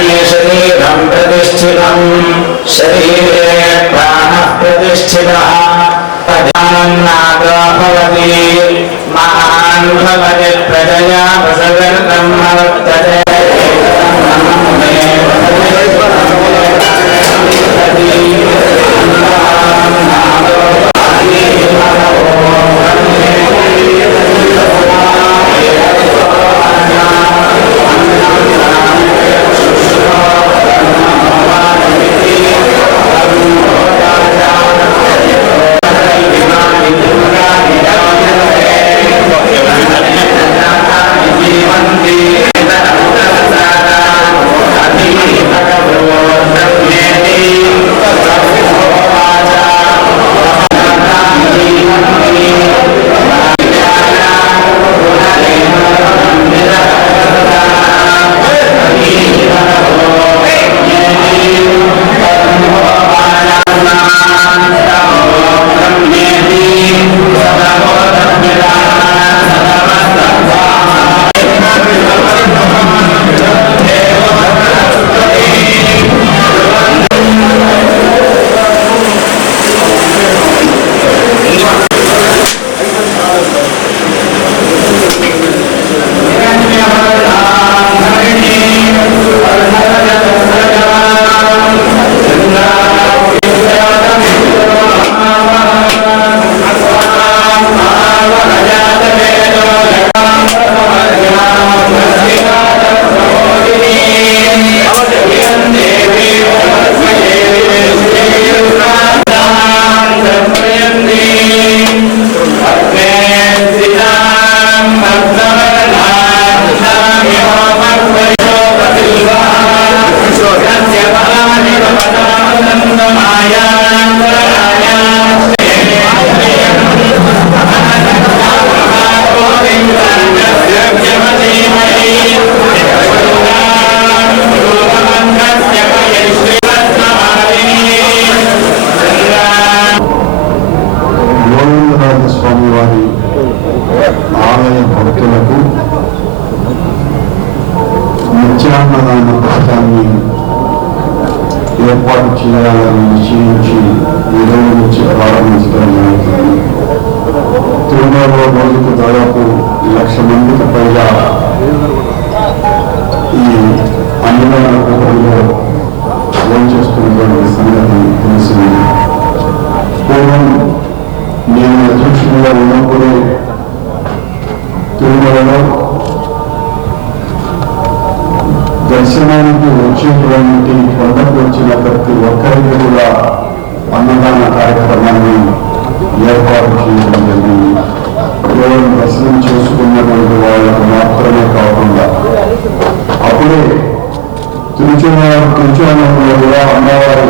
प्राणे शरीरं प्रतिष्ठितम् शरीरे प्राणः प्रतिष्ठितः तदान्नादो भवति महान् भवति प्रजया वसगर्तं वर्तते స్వామివారి ఆలయ భక్తులకు నిత్యాన్నదాన పథకాన్ని ఏర్పాటు చేయాలని నిశ్చయించి ఈ రోజు నుంచి ప్రారంభించడం జరుగుతుంది తిరుమలలో రోజుకు దాదాపు లక్ష మందికి పైగా ఈ అన్నదాన కూటమిలో చేస్తున్నటువంటి సంగతి తెలిసింది. దర్శనానికి వచ్చేటువంటి కొండకు వచ్చిన ప్రతి ఒక్కరికి కూడా అన్నదాన కార్యక్రమాన్ని ఏర్పాటు చేయడం జరిగింది. కేవలం దర్శనం చేసుకున్నటువంటి వాళ్ళకు మాత్రమే కాకుండా అప్పుడే తిరుచున్నారు తిరుచున్నప్పుడు కూడా అమ్మవారి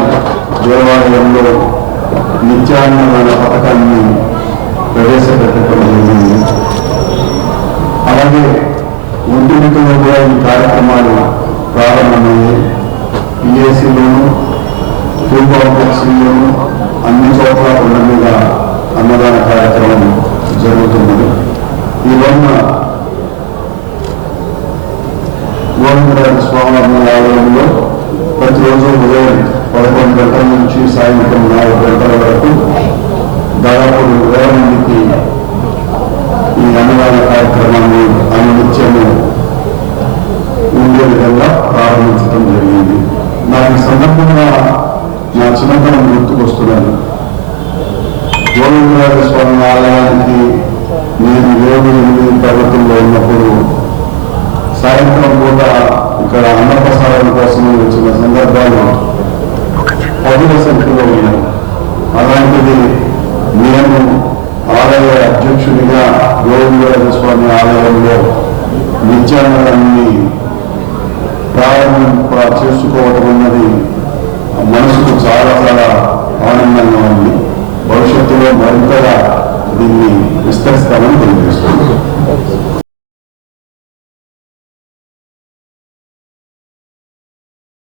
దేవాలయంలో నిత్యాన్నదాన పథకాన్ని ప్రవేశపెట్టడం జరిగింది. అలాగే ఒంటిమిటలో కూడా ఈ కార్యక్రమాలు ప్రారంభమయ్యాయి పిఎస్సిలోను టూ కాంప్లెక్స్లోను అన్ని చోట్ల కొండ మీద అన్నదాన కార్యక్రమం జరుగుతున్నది. ఈ రోజున గోవిందరాజు స్వామి ఆలయంలో ప్రతిరోజు ఉదయం పదకొండు గంటల నుంచి సాయంత్రం నాలుగు గంటల వరకు దాదాపు రెండు వేల సందర్భంగా నా చిన్నతనం గుర్తుకొస్తున్నాను గోవిందరాజ స్వామి ఆలయానికి నేను ఏడు ఎనిమిది తరగతుల్లో ఉన్నప్పుడు సాయంత్రం పూట ఇక్కడ అన్నప్రసాదం కోసం వచ్చిన సందర్భాలు పదుల సంఖ్యలో ఉన్నాయి. అలాంటిది నేను ఆలయ అధ్యక్షుడిగా గోవిందరాజ స్వామి ఆలయంలో నిత్యాన్నదాన్ని కూడా చేసుకోవడం అన్నది మనసుకు చాలా చాలా ఆనందంగా ఉంది. భవిష్యత్తులో మరింతగా దీన్ని విస్తరిస్తామని తెలియజేస్తుంది